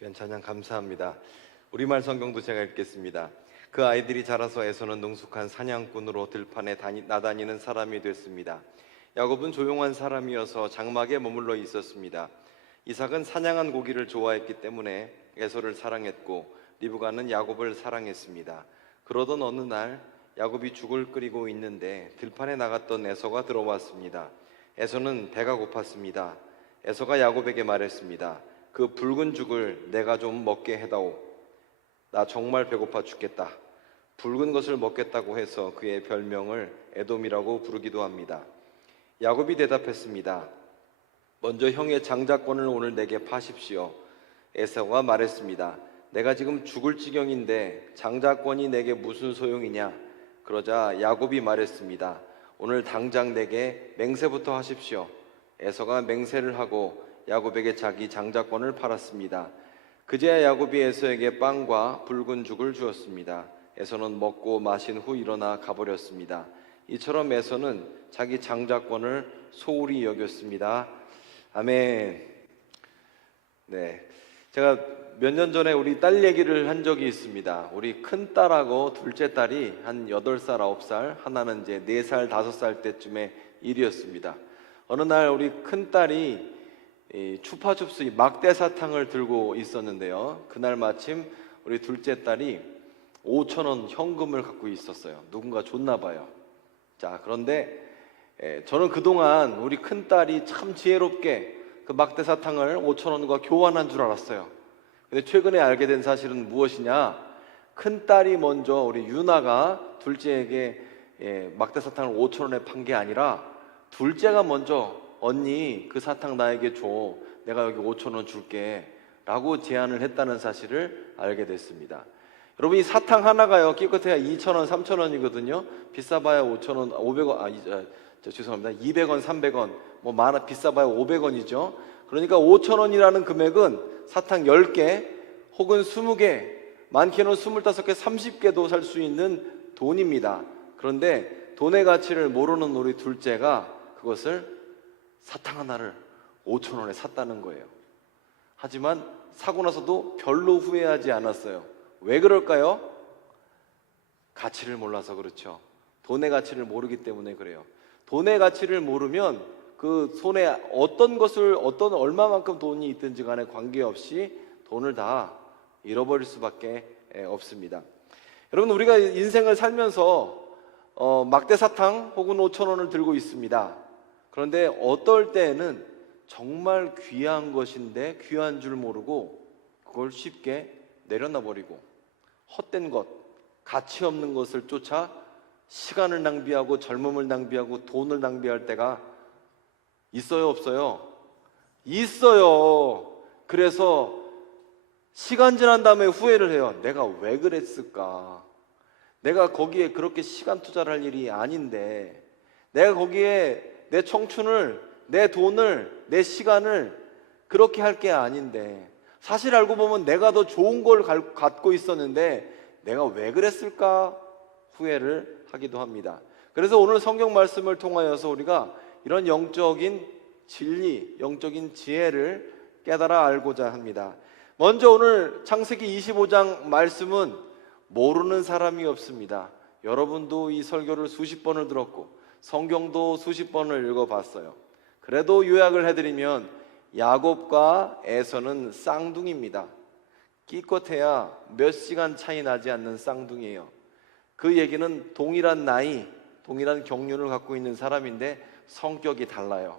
귀한 찬양 감사합니다. 우리말 성경도 제가 읽겠습니다. 그 아이들이 자라서 에서는 능숙한 사냥꾼으로 들판에 나다니는 사람이 됐습니다. 야곱은 조용한 사람이어서 장막에 머물러 있었습니다. 이삭은 사냥한 고기를 좋아했기 때문에 에서를 사랑했고 리브가는 야곱을 사랑했습니다. 그러던 어느 날 야곱이 죽을 끓이고 있는데 들판에 나갔던 에서가 들어왔습니다. 에서는 배가 고팠습니다. 에서가 야곱에게 말했습니다. 그 붉은 죽을 내가 좀 먹게 해다오. 나 정말 배고파 죽겠다. 붉은 것을 먹겠다고 해서 그의 별명을 에돔이라고 부르기도 합니다. 야곱이 대답했습니다. 먼저 형의 장자권을 오늘 내게 파십시오. 에서가 말했습니다. 내가 지금 죽을 지경인데 장자권이 내게 무슨 소용이냐? 그러자 야곱이 말했습니다. 오늘 당장 내게 맹세부터 하십시오. 에서가 맹세를 하고 야곱에게 자기 장자권을 팔았습니다. 그제야 야곱이 에서에게 빵과 붉은 죽을 주었습니다. 에서는 먹고 마신 후 일어나 가버렸습니다. 이처럼 에서는 자기 장자권을 소홀히 여겼습니다. 아멘. 네, 제가 몇 년 전에 우리 딸 얘기를 한 적이 있습니다. 우리 큰 딸하고 둘째 딸이 한 8살, 9살, 하나는 이제 4살, 5살 때쯤의 일이었습니다. 어느 날 우리 큰 딸이 추파춥스 막대 사탕을 들고 있었는데요. 그날 마침 우리 둘째 딸이 5,000원 현금을 갖고 있었어요. 누군가 줬나 봐요. 자, 그런데 저는 그동안 우리 큰 딸이 참 지혜롭게 그 막대 사탕을 5,000원과 교환한 줄 알았어요. 근데 최근에 알게 된 사실은 무엇이냐? 큰 딸이 먼저 우리 유나가 둘째에게 막대 사탕을 5,000원에 판 게 아니라 둘째가 먼저 언니 그 사탕 나에게 줘. 내가 여기 5,000원 줄게 라고 제안을 했다는 사실을 알게 됐습니다. 여러분, 이 사탕 하나가요 기껏해야 2,000원, 3,000원이거든요. 비싸봐야 5,000원, 500원, 죄송합니다. 200원, 300원, 뭐 많아 비싸봐야 500원이죠. 그러니까 5,000원이라는 금액은 사탕 10개 혹은 20개, 많게는 25개, 30개도 살 수 있는 돈입니다. 그런데 돈의 가치를 모르는 우리 둘째가 그것을 사탕 하나를 5,000원에 샀다는 거예요. 하지만 사고 나서도 별로 후회하지 않았어요. 왜 그럴까요? 가치를 몰라서 그렇죠. 돈의 가치를 모르기 때문에 그래요. 돈의 가치를 모르면 그 손에 어떤 것을 얼마만큼 돈이 있든지 간에 관계없이 돈을 다 잃어버릴 수밖에 없습니다. 여러분, 우리가 인생을 살면서 막대 사탕 혹은 5,000원을 들고 있습니다. 그런데 어떨 때에는 정말 귀한 것인데 귀한 줄 모르고 그걸 쉽게 내려놔버리고 헛된 것, 가치 없는 것을 쫓아 시간을 낭비하고 젊음을 낭비하고 돈을 낭비할 때가 있어요, 없어요? 있어요. 그래서 시간 지난 다음에 후회를 해요. 내가 왜 그랬을까? 내가 거기에 그렇게 시간 투자를 할 일이 아닌데, 내가 거기에 내 청춘을, 내 돈을, 내 시간을 그렇게 할 게 아닌데, 사실 알고 보면 내가 더 좋은 걸 갖고 있었는데 내가 왜 그랬을까? 후회를 하기도 합니다. 그래서 오늘 성경 말씀을 통하여서 우리가 이런 영적인 진리, 영적인 지혜를 깨달아 알고자 합니다. 먼저 오늘 창세기 25장 말씀은 모르는 사람이 없습니다. 여러분도 이 설교를 수십 번을 들었고 성경도 수십 번을 읽어봤어요. 그래도 요약을 해드리면 야곱과 에서는 쌍둥이입니다. 기껏해야 몇 시간 차이 나지 않는 쌍둥이에요. 그 얘기는 동일한 나이, 동일한 경륜을 갖고 있는 사람인데 성격이 달라요.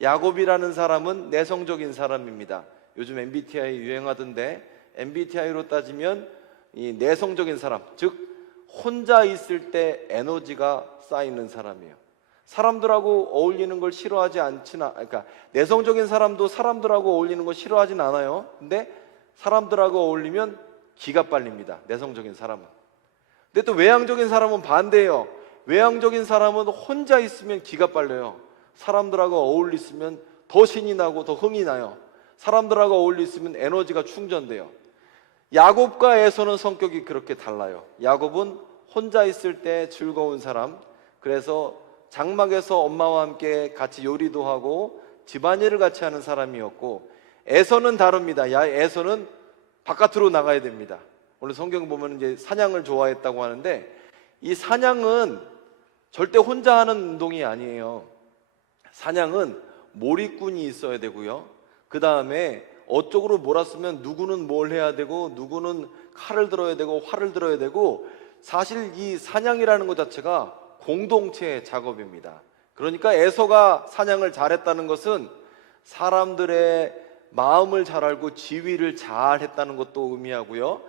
야곱이라는 사람은 내성적인 사람입니다. 요즘 MBTI 유행하던데 MBTI로 따지면 이 내성적인 사람, 즉 혼자 있을 때 에너지가 쌓이는 사람이에요. 사람들하고 어울리는 걸 싫어하지 않지나, 그러니까 내성적인 사람도 사람들하고 어울리는 걸 싫어하진 않아요. 근데 사람들하고 어울리면 기가 빨립니다. 내성적인 사람은. 근데 또 외향적인 사람은 반대예요. 외향적인 사람은 혼자 있으면 기가 빨려요. 사람들하고 어울리면 더 신이 나고 더 흥이 나요. 사람들하고 어울리면 에너지가 충전돼요. 야곱과 에서는 성격이 그렇게 달라요. 야곱은 혼자 있을 때 즐거운 사람, 그래서 장막에서 엄마와 함께 같이 요리도 하고 집안일을 같이 하는 사람이었고, 에서는 다릅니다. 에서는 바깥으로 나가야 됩니다. 오늘 성경 보면 이제 사냥을 좋아했다고 하는데, 이 사냥은 절대 혼자 하는 운동이 아니에요. 사냥은 몰입꾼이 있어야 되고요. 그 다음에 어쪽으로 몰았으면 누구는 뭘 해야 되고, 누구는 칼을 들어야 되고, 활을 들어야 되고, 사실 이 사냥이라는 것 자체가 공동체 작업입니다. 그러니까 에서가 사냥을 잘했다는 것은 사람들의 마음을 잘 알고 지휘를 잘 했다는 것도 의미하고요.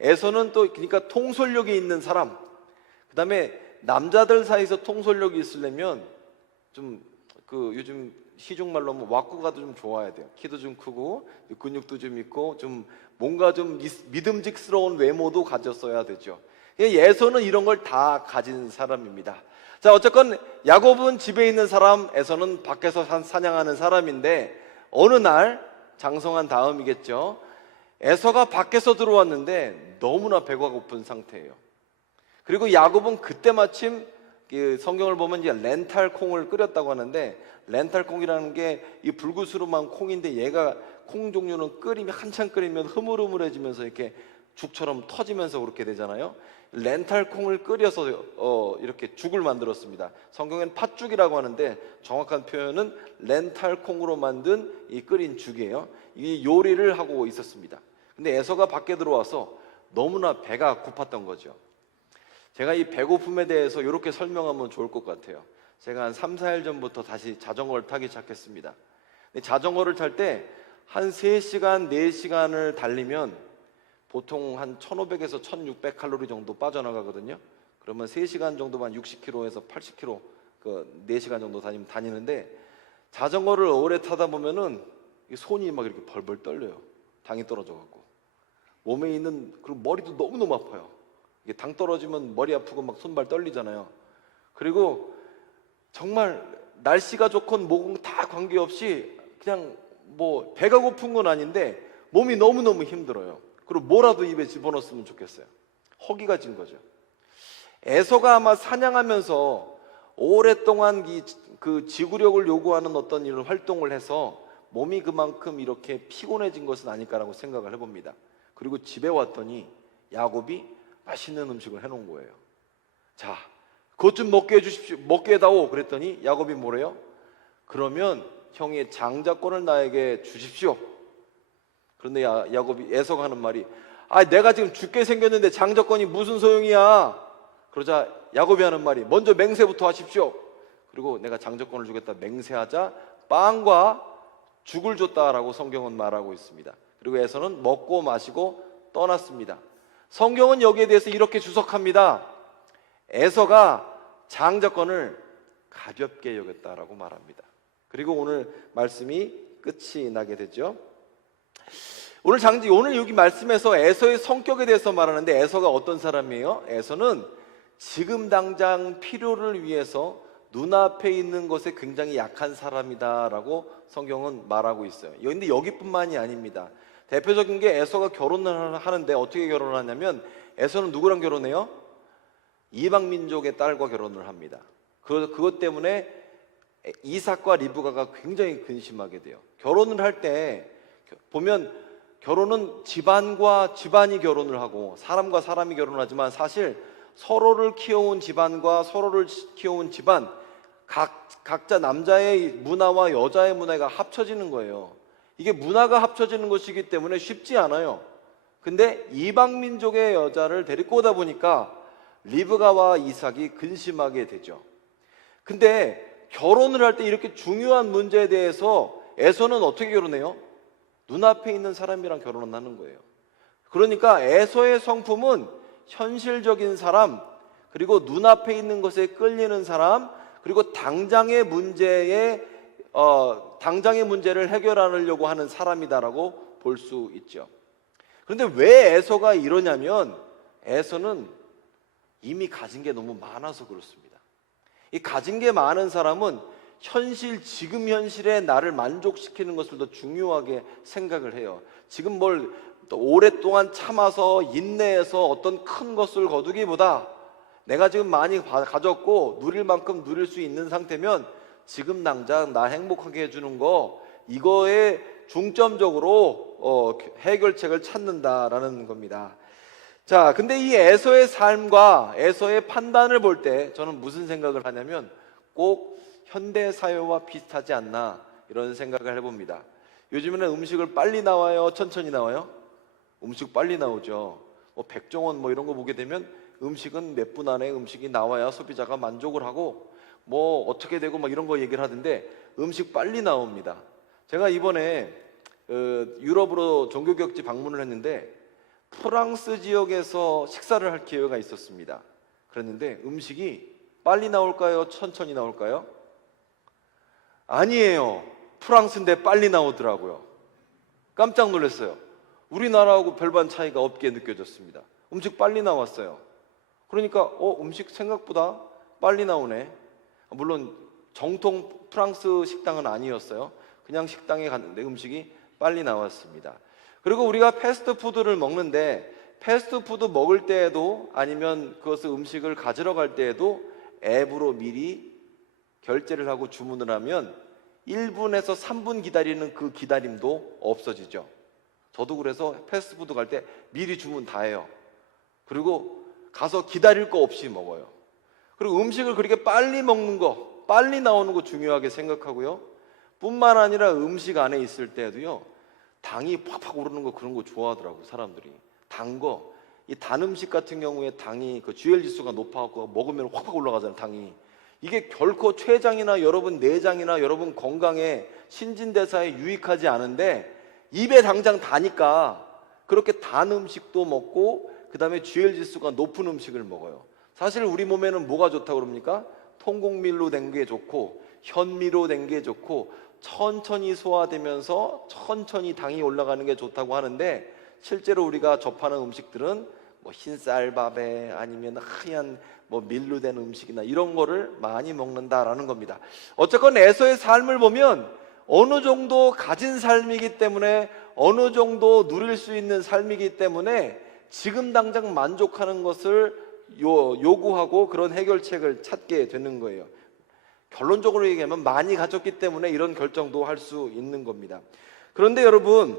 에서는 또 그러니까 통솔력이 있는 사람, 그 다음에 남자들 사이에서 통솔력이 있으려면 좀 요즘 시중말로 하면 왁구가 좀 좋아야 돼요. 키도 좀 크고 근육도 좀 있고 좀 뭔가 좀 믿음직스러운 외모도 가졌어야 되죠. 에서는 이런 걸 다 가진 사람입니다. 자, 어쨌건 야곱은 집에 있는 사람, 에서는 밖에서 사냥하는 사람인데, 어느 날 장성한 다음이겠죠. 에서가 밖에서 들어왔는데 너무나 배가 고픈 상태예요. 그리고 야곱은 그때 마침 성경을 보면 이제 렌탈 콩을 끓였다고 하는데, 렌탈 콩이라는 게 이 불구스름한 콩인데, 얘가 콩 종류는 한참 끓이면 흐물흐물해지면서 이렇게 죽처럼 터지면서 그렇게 되잖아요. 렌탈 콩을 끓여서 이렇게 죽을 만들었습니다. 성경엔 팥죽이라고 하는데 정확한 표현은 렌탈 콩으로 만든 이 끓인 죽이에요. 이 요리를 하고 있었습니다. 근데 에서가 밖에 들어와서 너무나 배가 고팠던 거죠. 제가 이 배고픔에 대해서 이렇게 설명하면 좋을 것 같아요. 제가 한 3, 4일 전부터 다시 자전거를 타기 시작했습니다. 근데 자전거를 탈 때 한 3시간, 4시간을 달리면 보통 한 1500에서 1600 칼로리 정도 빠져나가거든요. 그러면 3시간 정도만 60km에서 80km 4시간 정도 다니는데, 자전거를 오래 타다 보면은 손이 막 이렇게 벌벌 떨려요. 당이 떨어져 갖고 몸에 있는, 그리고 머리도 너무너무 아파요. 이게 당 떨어지면 머리 아프고 막 손발 떨리잖아요. 그리고 정말 날씨가 좋건 뭐건 다 관계없이 그냥 뭐 배가 고픈 건 아닌데 몸이 너무너무 힘들어요. 그리고 뭐라도 입에 집어넣었으면 좋겠어요. 허기가 진 거죠. 에서가 아마 사냥하면서 오랫동안 그 지구력을 요구하는 어떤 이런 활동을 해서 몸이 그만큼 이렇게 피곤해진 것은 아닐까라고 생각을 해봅니다. 그리고 집에 왔더니 야곱이 맛있는 음식을 해놓은 거예요. 자, 그것 좀 먹게 해주십시오. 먹게 해다오. 그랬더니 야곱이 뭐래요? 그러면 형의 장자권을 나에게 주십시오. 그런데 야곱이, 에서가 하는 말이, 내가 지금 죽게 생겼는데 장자권이 무슨 소용이야. 그러자 야곱이 하는 말이, 먼저 맹세부터 하십시오. 그리고 내가 장자권을 주겠다 맹세하자 빵과 죽을 줬다라고 성경은 말하고 있습니다. 그리고 에서는 먹고 마시고 떠났습니다. 성경은 여기에 대해서 이렇게 주석합니다. 에서가 장자권을 가볍게 여겼다라고 말합니다. 그리고 오늘 말씀이 끝이 나게 되죠. 오늘 여기 말씀에서 에서의 성격에 대해서 말하는데, 에서가 어떤 사람이에요? 에서는 지금 당장 필요를 위해서 눈앞에 있는 것에 굉장히 약한 사람이다라고 성경은 말하고 있어요. 근데 여기뿐만이 아닙니다. 대표적인 게 에서가 결혼을 하는데 어떻게 결혼을 하냐면, 에서는 누구랑 결혼해요? 이방 민족의 딸과 결혼을 합니다. 그것 때문에 이삭과 리브가가 굉장히 근심하게 돼요. 결혼을 할 때 보면 결혼은 집안과 집안이 결혼을 하고 사람과 사람이 결혼을 하지만, 사실 서로를 키워온 집안과 서로를 키워온 집안, 각자 남자의 문화와 여자의 문화가 합쳐지는 거예요. 이게 문화가 합쳐지는 것이기 때문에 쉽지 않아요. 근데 이방 민족의 여자를 데리고 오다 보니까 리브가와 이삭이 근심하게 되죠. 근데 결혼을 할 때 이렇게 중요한 문제에 대해서 에서는 어떻게 결혼해요? 눈앞에 있는 사람이랑 결혼을 하는 거예요. 그러니까 에서의 성품은 현실적인 사람, 그리고 눈앞에 있는 것에 끌리는 사람, 그리고 당장의 문제를 해결하려고 하는 사람이다라고 볼 수 있죠. 그런데 왜 에서가 이러냐면, 에서는 이미 가진 게 너무 많아서 그렇습니다. 이 가진 게 많은 사람은 지금 현실에 나를 만족시키는 것을 더 중요하게 생각을 해요. 지금 뭘 오랫동안 참아서 인내해서 어떤 큰 것을 거두기보다, 내가 지금 많이 가졌고 누릴 만큼 누릴 수 있는 상태면 지금 당장 나 행복하게 해주는 거, 이거에 중점적으로 해결책을 찾는다라는 겁니다. 자, 근데 이 에서의 삶과 에서의 판단을 볼 때 저는 무슨 생각을 하냐면 꼭 현대 사회와 비슷하지 않나 이런 생각을 해봅니다. 요즘에는 음식을 빨리 나와요, 천천히 나와요? 음식 빨리 나오죠. 백종원 이런 거 보게 되면 음식은 몇 분 안에 음식이 나와야 소비자가 만족을 하고 어떻게 되고 이런 거 얘기를 하던데 음식 빨리 나옵니다. 제가 이번에 유럽으로 종교격지 방문을 했는데 프랑스 지역에서 식사를 할 기회가 있었습니다. 그랬는데 음식이 빨리 나올까요? 천천히 나올까요? 아니에요. 프랑스인데 빨리 나오더라고요. 깜짝 놀랐어요. 우리나라하고 별반 차이가 없게 느껴졌습니다. 음식 빨리 나왔어요. 그러니까 음식 생각보다 빨리 나오네. 물론 정통 프랑스 식당은 아니었어요. 그냥 식당에 갔는데 음식이 빨리 나왔습니다. 그리고 우리가 패스트푸드를 먹는데 패스트푸드 먹을 때에도 아니면 그것을 음식을 가지러 갈 때에도 앱으로 미리 결제를 하고 주문을 하면 1분에서 3분 기다리는 그 기다림도 없어지죠. 저도 그래서 패스트푸드 갈 때 미리 주문 다 해요. 그리고 가서 기다릴 거 없이 먹어요. 그리고 음식을 그렇게 빨리 먹는 거, 빨리 나오는 거 중요하게 생각하고요. 뿐만 아니라 음식 안에 있을 때도요, 당이 팍팍 오르는 거 그런 거 좋아하더라고요, 사람들이. 단 거, 이 단 음식 같은 경우에 당이 그 GL 지수가 높아갖고 먹으면 확 올라가잖아요, 당이. 이게 결코 췌장이나 여러분 내장이나 여러분 건강에 신진대사에 유익하지 않은데 입에 당장 다니까 그렇게 단 음식도 먹고 그 다음에 GL 지수가 높은 음식을 먹어요. 사실 우리 몸에는 뭐가 좋다고 그럽니까? 통곡밀로 된 게 좋고 현미로 된 게 좋고 천천히 소화되면서 천천히 당이 올라가는 게 좋다고 하는데 실제로 우리가 접하는 음식들은 흰쌀밥에 아니면 하얀 밀로 된 음식이나 이런 거를 많이 먹는다라는 겁니다. 어쨌건 에서의 삶을 보면 어느 정도 가진 삶이기 때문에 어느 정도 누릴 수 있는 삶이기 때문에 지금 당장 만족하는 것을 요구하고 그런 해결책을 찾게 되는 거예요. 결론적으로 얘기하면 많이 가졌기 때문에 이런 결정도 할 수 있는 겁니다. 그런데 여러분,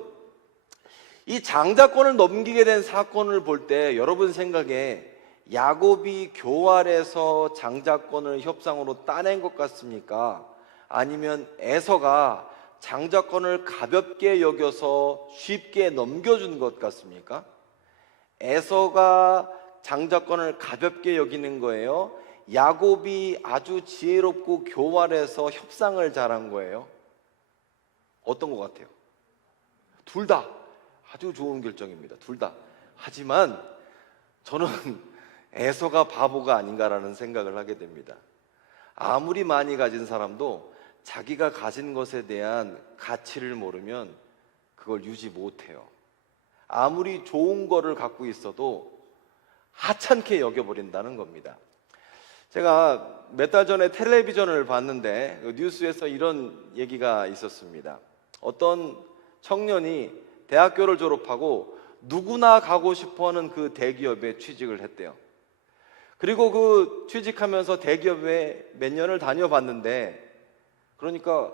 이 장자권을 넘기게 된 사건을 볼 때 여러분 생각에 야곱이 교활해서 장자권을 협상으로 따낸 것 같습니까? 아니면 에서가 장자권을 가볍게 여겨서 쉽게 넘겨준 것 같습니까? 에서가 장자권을 가볍게 여기는 거예요? 야곱이 아주 지혜롭고 교활해서 협상을 잘한 거예요? 어떤 것 같아요? 둘 다 아주 좋은 결정입니다. 둘 다. 하지만 저는 에서가 바보가 아닌가라는 생각을 하게 됩니다. 아무리 많이 가진 사람도 자기가 가진 것에 대한 가치를 모르면 그걸 유지 못해요. 아무리 좋은 거를 갖고 있어도 하찮게 여겨버린다는 겁니다. 제가 몇 달 전에 텔레비전을 봤는데 뉴스에서 이런 얘기가 있었습니다. 어떤 청년이 대학교를 졸업하고 누구나 가고 싶어하는 그 대기업에 취직을 했대요. 그리고 그 취직하면서 대기업에 몇 년을 다녀봤는데 그러니까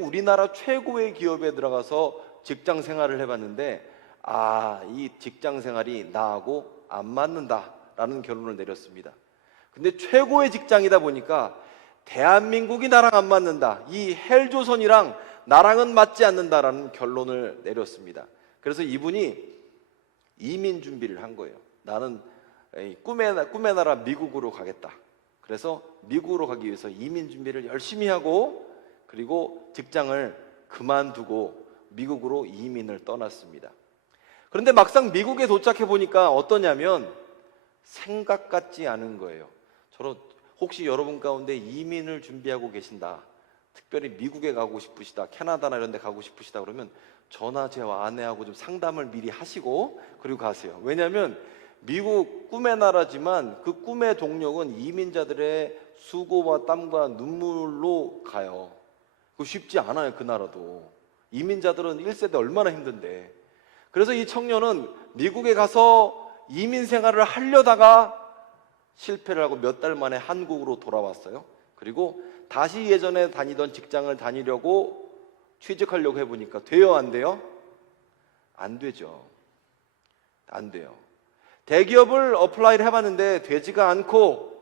우리나라 최고의 기업에 들어가서 직장 생활을 해봤는데 이 직장 생활이 나하고 안 맞는다라는 결론을 내렸습니다. 근데 최고의 직장이다 보니까 대한민국이 나랑 안 맞는다, 이 헬조선이랑 나랑은 맞지 않는다라는 결론을 내렸습니다. 그래서 이분이 이민 준비를 한 거예요. 나는 꿈의 나라 미국으로 가겠다. 그래서 미국으로 가기 위해서 이민 준비를 열심히 하고 그리고 직장을 그만두고 미국으로 이민을 떠났습니다. 그런데 막상 미국에 도착해 보니까 어떠냐면 생각 같지 않은 거예요. 혹시 여러분 가운데 이민을 준비하고 계신다, 특별히 미국에 가고 싶으시다, 캐나다나 이런 데 가고 싶으시다 그러면 저나 제 아내하고 좀 상담을 미리 하시고 그리고 가세요. 왜냐하면 미국 꿈의 나라지만 그 꿈의 동력은 이민자들의 수고와 땀과 눈물로 가요. 그거 쉽지 않아요. 그 나라도 이민자들은 1세대 얼마나 힘든데. 그래서 이 청년은 미국에 가서 이민 생활을 하려다가 실패를 하고 몇 달 만에 한국으로 돌아왔어요. 그리고 다시 예전에 다니던 직장을 다니려고 취직하려고 해보니까 돼요, 안 돼요? 안 되죠. 안 돼요. 대기업을 어플라이를 해봤는데 되지가 않고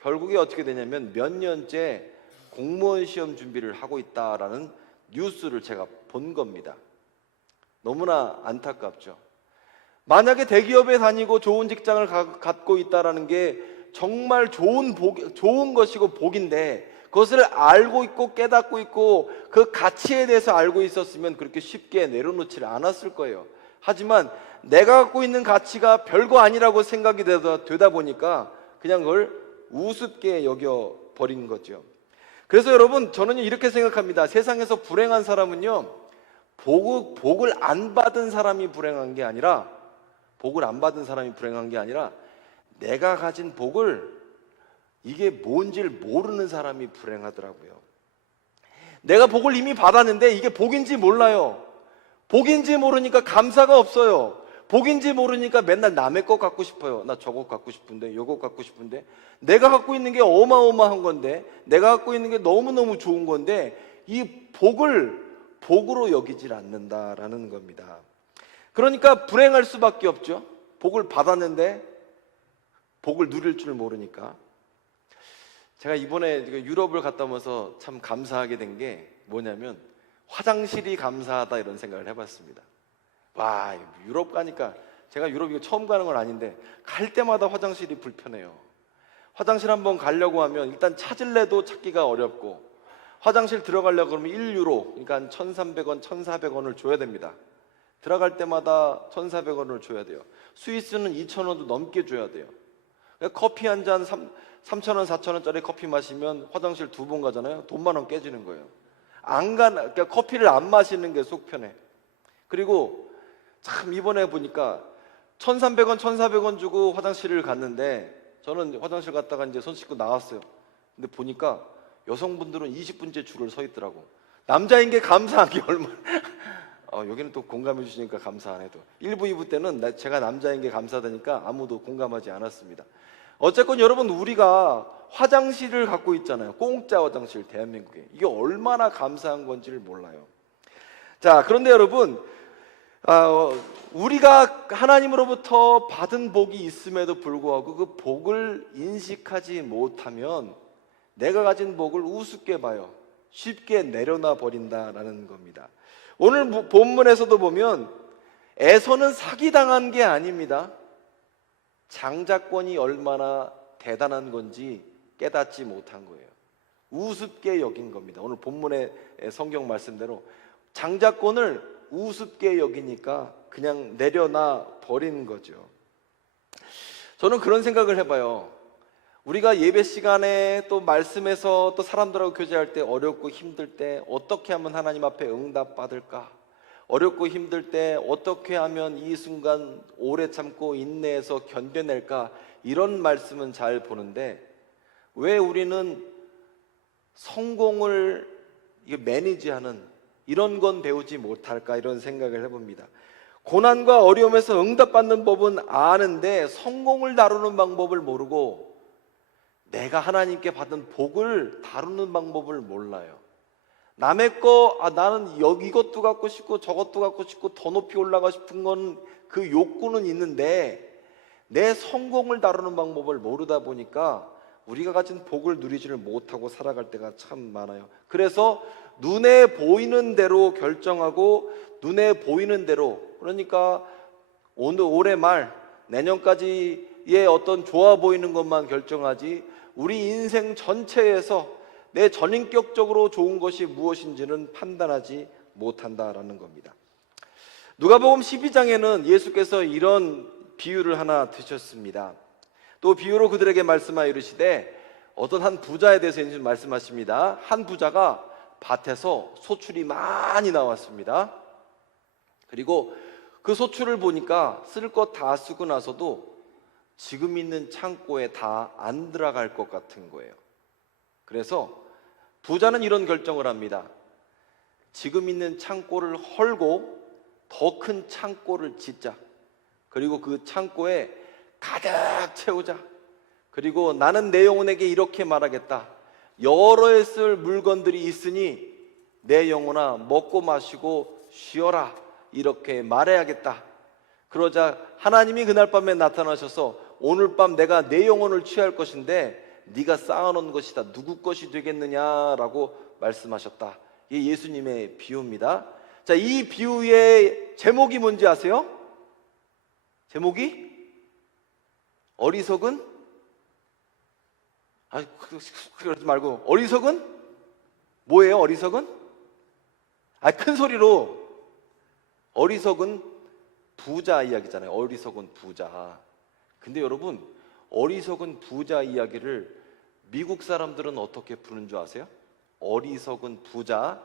결국에 어떻게 되냐면 몇 년째 공무원 시험 준비를 하고 있다라는 뉴스를 제가 본 겁니다. 너무나 안타깝죠. 만약에 대기업에 다니고 좋은 직장을 갖고 있다라는 게 정말 좋은 것이고 복인데, 그것을 알고 있고 깨닫고 있고 그 가치에 대해서 알고 있었으면 그렇게 쉽게 내려놓지를 않았을 거예요. 하지만 내가 갖고 있는 가치가 별거 아니라고 생각이 되다 보니까 그냥 그걸 우습게 여겨버린 거죠. 그래서 여러분, 저는 이렇게 생각합니다. 세상에서 불행한 사람은요, 복을 안 받은 사람이 불행한 게 아니라, 내가 가진 복을 이게 뭔지를 모르는 사람이 불행하더라고요. 내가 복을 이미 받았는데 이게 복인지 몰라요. 복인지 모르니까 감사가 없어요. 복인지 모르니까 맨날 남의 것 갖고 싶어요. 나 저것 갖고 싶은데, 요것 갖고 싶은데. 내가 갖고 있는 게 어마어마한 건데, 내가 갖고 있는 게 너무너무 좋은 건데, 이 복을 복으로 여기질 않는다라는 겁니다. 그러니까 불행할 수밖에 없죠. 복을 받았는데 복을 누릴 줄 모르니까. 제가 이번에 유럽을 갔다 오면서 참 감사하게 된 게 뭐냐면, 화장실이 감사하다 이런 생각을 해봤습니다. 와, 유럽 가니까, 제가 유럽 이거 처음 가는 건 아닌데 갈 때마다 화장실이 불편해요. 화장실 한번 가려고 하면 일단 찾을래도 찾기가 어렵고, 화장실 들어가려고 그러면 1유로, 그러니까 한 1,300원, 1,400원을 줘야 됩니다. 들어갈 때마다 1,400원을 줘야 돼요. 스위스는 2,000원도 넘게 줘야 돼요. 커피 한 잔 3,000원, 4,000원짜리 커피 마시면 화장실 2번 가잖아요. 돈 10,000원 깨지는 거예요. 그러니까 커피를 안 마시는 게 속 편해. 그리고 참 이번에 보니까 1,300원, 1,400원 주고 화장실을 갔는데, 저는 화장실 갔다가 이제 손 씻고 나왔어요. 근데 보니까 여성분들은 20분째 줄을 서 있더라고. 남자인 게 감사한 게 얼마나 여기는 또 공감해 주시니까 감사하네. 또 1부, 2부 때는 제가 남자인 게 감사하다니까 아무도 공감하지 않았습니다. 어쨌건 여러분, 우리가 화장실을 갖고 있잖아요. 공짜 화장실, 대한민국에. 이게 얼마나 감사한 건지를 몰라요. 자, 그런데 여러분, 우리가 하나님으로부터 받은 복이 있음에도 불구하고 그 복을 인식하지 못하면 내가 가진 복을 우습게 봐요. 쉽게 내려놔 버린다라는 겁니다. 오늘 본문에서도 보면 에서는 사기당한 게 아닙니다. 장자권이 얼마나 대단한 건지 깨닫지 못한 거예요. 우습게 여긴 겁니다. 오늘 본문의 성경 말씀대로 장자권을 우습게 여기니까 그냥 내려놔 버린 거죠. 저는 그런 생각을 해봐요. 우리가 예배 시간에 또 말씀에서 또 사람들하고 교제할 때 어렵고 힘들 때 어떻게 하면 하나님 앞에 응답받을까? 어렵고 힘들 때 어떻게 하면 이 순간 오래 참고 인내해서 견뎌낼까? 이런 말씀은 잘 보는데, 왜 우리는 성공을 매니지하는 이런 건 배우지 못할까? 이런 생각을 해봅니다. 고난과 어려움에서 응답받는 법은 아는데 성공을 다루는 방법을 모르고 내가 하나님께 받은 복을 다루는 방법을 몰라요. 남의 거, 나는 이것도 갖고 싶고 저것도 갖고 싶고 더 높이 올라가고 싶은 건 그 욕구는 있는데 내 성공을 다루는 방법을 모르다 보니까 우리가 가진 복을 누리지를 못하고 살아갈 때가 참 많아요. 그래서 눈에 보이는 대로 결정하고 눈에 보이는 대로, 그러니까 올해 말 내년까지의 어떤 좋아 보이는 것만 결정하지 우리 인생 전체에서 내 전인격적으로 좋은 것이 무엇인지는 판단하지 못한다라는 겁니다. 누가복음 12장에는 예수께서 이런 비유를 하나 드셨습니다. 또 비유로 그들에게 말씀하여 이르시되, 어떤 한 부자에 대해서 말씀하십니다. 한 부자가 밭에서 소출이 많이 나왔습니다. 그리고 그 소출을 보니까 쓸 것 다 쓰고 나서도 지금 있는 창고에 다 안 들어갈 것 같은 거예요. 그래서 부자는 이런 결정을 합니다. 지금 있는 창고를 헐고 더 큰 창고를 짓자. 그리고 그 창고에 가득 채우자. 그리고 나는 내 영혼에게 이렇게 말하겠다. 여러 해 쓸 물건들이 있으니 내 영혼아 먹고 마시고 쉬어라, 이렇게 말해야겠다. 그러자 하나님이 그날 밤에 나타나셔서 오늘 밤 내가 내 영혼을 취할 것인데 네가 쌓아놓은 것이다, 누구 것이 되겠느냐라고 말씀하셨다. 이게 예수님의 비유입니다. 자, 이 비유의 제목이 뭔지 아세요? 제목이 어리석은, 그러지 말고, 어리석은 뭐예요? 어리석은? 큰 소리로, 어리석은 부자 이야기잖아요. 어리석은 부자. 근데 여러분, 어리석은 부자 이야기를 미국 사람들은 어떻게 푸는 줄 아세요? 어리석은 부자.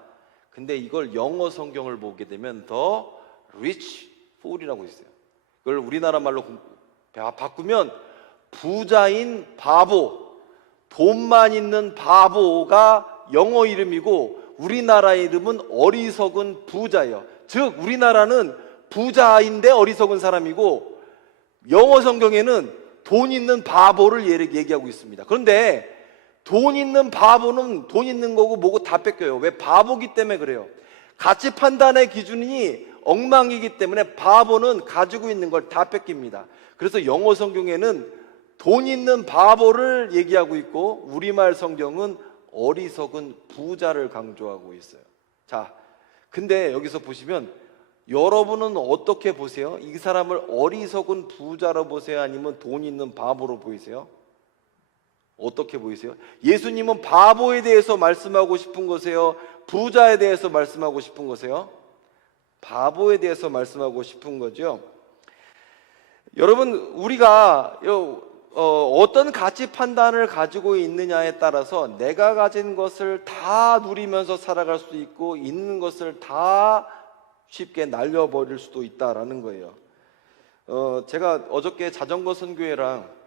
근데 이걸 영어 성경을 보게 되면 The Rich Fool이라고 있어요. 그걸 우리나라 말로 바꾸면 부자인 바보, 돈만 있는 바보가 영어 이름이고 우리나라 이름은 어리석은 부자예요. 즉 우리나라는 부자인데 어리석은 사람이고 영어 성경에는 돈 있는 바보를 얘기하고 있습니다. 그런데 돈 있는 바보는 돈 있는 거고 뭐고 다 뺏겨요. 왜? 바보기 때문에 그래요. 가치 판단의 기준이 엉망이기 때문에 바보는 가지고 있는 걸 다 뺏깁니다. 그래서 영어 성경에는 돈 있는 바보를 얘기하고 있고 우리말 성경은 어리석은 부자를 강조하고 있어요. 자, 근데 여기서 보시면 여러분은 어떻게 보세요? 이 사람을 어리석은 부자로 보세요? 아니면 돈 있는 바보로 보이세요? 어떻게 보이세요? 예수님은 바보에 대해서 말씀하고 싶은 거세요? 부자에 대해서 말씀하고 싶은 거세요? 바보에 대해서 말씀하고 싶은 거죠. 여러분, 우리가 어떤 가치 판단을 가지고 있느냐에 따라서 내가 가진 것을 다 누리면서 살아갈 수도 있고 있는 것을 다 쉽게 날려버릴 수도 있다라는 거예요. 제가 어저께 자전거 선교회랑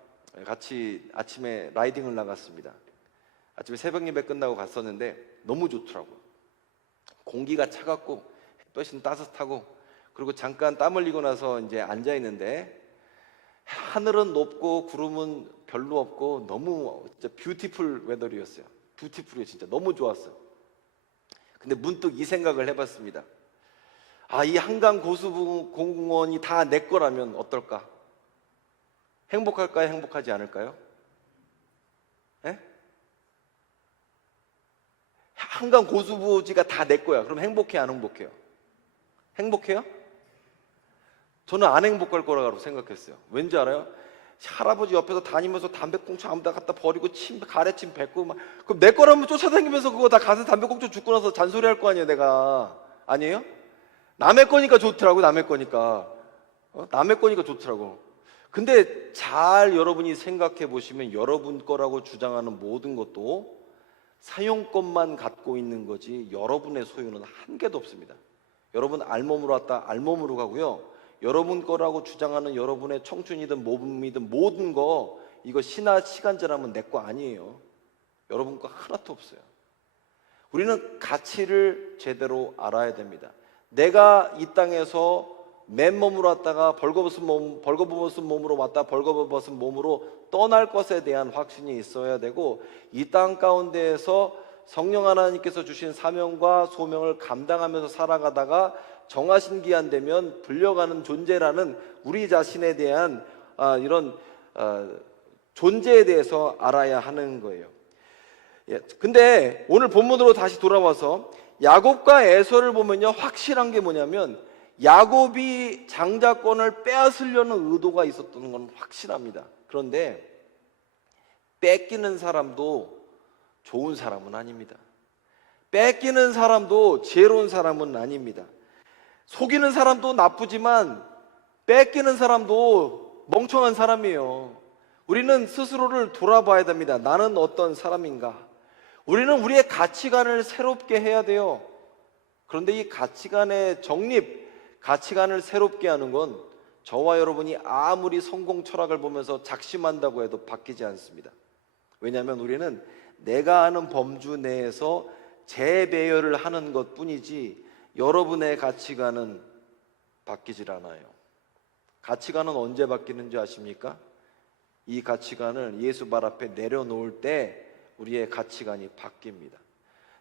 같이 아침에 라이딩을 나갔습니다. 아침에 새벽 예배 끝나고 갔었는데 너무 좋더라고요. 공기가 차갑고 햇볕은 따뜻하고, 그리고 잠깐 땀 흘리고 나서 이제 앉아 있는데 하늘은 높고 구름은 별로 없고 너무 진짜 뷰티풀 웨더리였어요. 뷰티풀이에요. 진짜 너무 좋았어요. 근데 문득 이 생각을 해봤습니다. 이 한강 고수공원이 다 내 거라면 어떨까? 행복할까요? 행복하지 않을까요? 예? 한강 고수부지가 다 내 거야. 그럼 행복해, 안 행복해요? 행복해요? 저는 안 행복할 거라고 생각했어요. 왠지 알아요? 할아버지 옆에서 다니면서 담배꽁초 아무데나 갖다 버리고 가래침 뱉고 막, 그럼 내 거라면 쫓아다니면서 그거 다 가서 담배꽁초 줍고 나서 잔소리 할 거 아니에요, 내가. 아니에요? 남의 거니까 좋더라고, 남의 거니까. 남의 거니까 좋더라고. 근데 잘 여러분이 생각해 보시면 여러분 거라고 주장하는 모든 것도 사용권만 갖고 있는 거지 여러분의 소유는 한 개도 없습니다. 여러분 알몸으로 왔다 알몸으로 가고요. 여러분 거라고 주장하는 여러분의 청춘이든 몸이든 모든 거, 이거 시간제라면 내 거 아니에요. 여러분 거 하나도 없어요. 우리는 가치를 제대로 알아야 됩니다. 내가 이 땅에서 맨몸으로 왔다가 벌거벗은 몸으로 왔다 벌거벗은 몸으로 떠날 것에 대한 확신이 있어야 되고, 이 땅 가운데에서 성령 하나님께서 주신 사명과 소명을 감당하면서 살아가다가 정하신 기한 되면 불려가는 존재라는 우리 자신에 대한 이런 존재에 대해서 알아야 하는 거예요. 근데 오늘 본문으로 다시 돌아와서 야곱과 에서를 보면요, 확실한 게 뭐냐면 야곱이 장자권을 빼앗으려는 의도가 있었던 건 확실합니다. 그런데 뺏기는 사람도 좋은 사람은 아닙니다. 뺏기는 사람도 지혜로운 사람은 아닙니다. 속이는 사람도 나쁘지만 뺏기는 사람도 멍청한 사람이에요. 우리는 스스로를 돌아봐야 됩니다. 나는 어떤 사람인가? 우리는 우리의 가치관을 새롭게 해야 돼요. 그런데 이 가치관의 정립, 가치관을 새롭게 하는 건 저와 여러분이 아무리 성공 철학을 보면서 작심한다고 해도 바뀌지 않습니다. 왜냐하면 우리는 내가 아는 범주 내에서 재배열을 하는 것 뿐이지 여러분의 가치관은 바뀌질 않아요. 가치관은 언제 바뀌는지 아십니까? 이 가치관을 예수 발 앞에 내려놓을 때 우리의 가치관이 바뀝니다.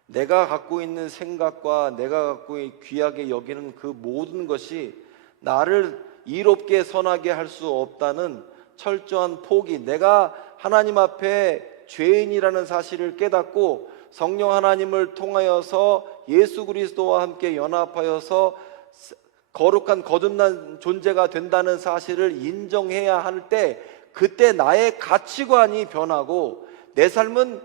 내가 갖고 있는 생각과 내가 갖고 귀하게 여기는 그 모든 것이 나를 이롭게 선하게 할 수 없다는 철저한 포기, 내가 하나님 앞에 죄인이라는 사실을 깨닫고 성령 하나님을 통하여서 예수 그리스도와 함께 연합하여서 거룩한 거듭난 존재가 된다는 사실을 인정해야 할 때, 그때 나의 가치관이 변하고 내 삶은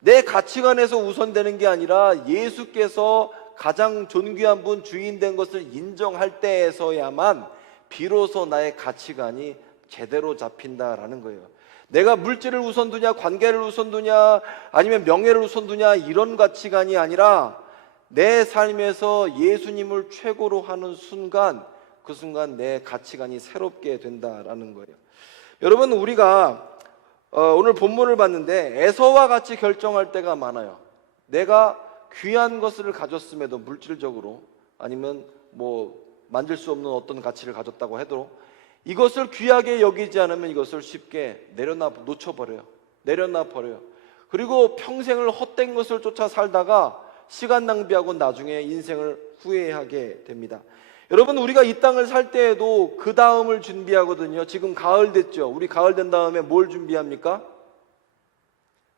내 가치관에서 우선되는 게 아니라 예수께서 가장 존귀한 분, 주인 된 것을 인정할 때에서야만 비로소 나의 가치관이 제대로 잡힌다라는 거예요. 내가 물질을 우선 두냐, 관계를 우선 두냐, 아니면 명예를 우선 두냐, 이런 가치관이 아니라 내 삶에서 예수님을 최고로 하는 순간, 그 순간 내 가치관이 새롭게 된다라는 거예요. 여러분, 우리가 오늘 본문을 봤는데 에서와 같이 결정할 때가 많아요. 내가 귀한 것을 가졌음에도, 물질적으로 아니면 만질 수 없는 어떤 가치를 가졌다고 해도 이것을 귀하게 여기지 않으면 이것을 쉽게 놓쳐버려요. 내려놔버려요. 그리고 평생을 헛된 것을 쫓아 살다가 시간 낭비하고 나중에 인생을 후회하게 됩니다. 여러분, 우리가 이 땅을 살 때에도 그 다음을 준비하거든요. 지금 가을 됐죠. 우리 가을 된 다음에 뭘 준비합니까?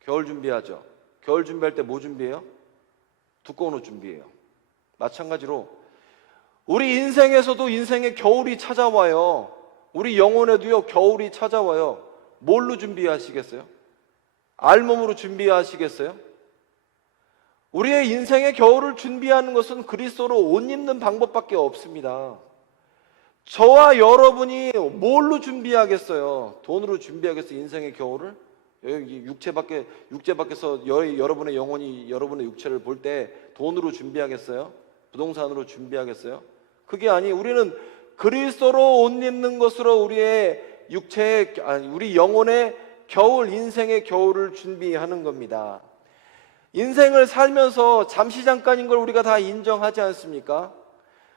겨울 준비하죠. 겨울 준비할 때 뭐 준비해요? 두꺼운 옷 준비해요. 마찬가지로 우리 인생에서도 인생의 겨울이 찾아와요. 우리 영혼에도요, 겨울이 찾아와요. 뭘로 준비하시겠어요? 알몸으로 준비하시겠어요? 우리의 인생의 겨울을 준비하는 것은 그리스도로 옷 입는 방법밖에 없습니다. 저와 여러분이 뭘로 준비하겠어요? 돈으로 준비하겠어요? 인생의 겨울을? 육체 밖에서 여러분의 영혼이 여러분의 육체를 볼 때 돈으로 준비하겠어요? 부동산으로 준비하겠어요? 그게 우리는 그리스도로 옷 입는 것으로 우리 영혼의 겨울, 인생의 겨울을 준비하는 겁니다. 인생을 살면서 잠시 잠깐인 걸 우리가 다 인정하지 않습니까?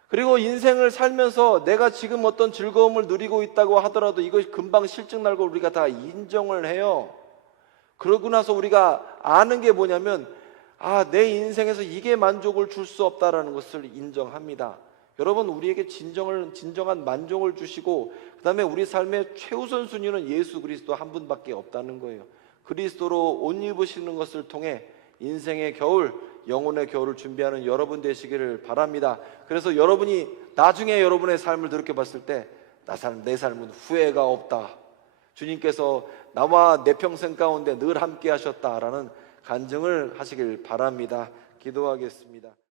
그리고 인생을 살면서 내가 지금 어떤 즐거움을 누리고 있다고 하더라도 이것이 금방 실증 날 걸 우리가 다 인정을 해요. 그러고 나서 우리가 아는 게 뭐냐면, 내 인생에서 이게 만족을 줄 수 없다라는 것을 인정합니다. 여러분, 우리에게 진정한 만족을 주시고 그 다음에 우리 삶의 최우선 순위는 예수 그리스도 한 분밖에 없다는 거예요. 그리스도로 옷 입으시는 것을 통해 인생의 겨울, 영혼의 겨울을 준비하는 여러분 되시기를 바랍니다. 그래서 여러분이 나중에 여러분의 삶을 돌이켜봤을 때 내 삶은 후회가 없다, 주님께서 나와 내 평생 가운데 늘 함께 하셨다라는 간증을 하시길 바랍니다. 기도하겠습니다.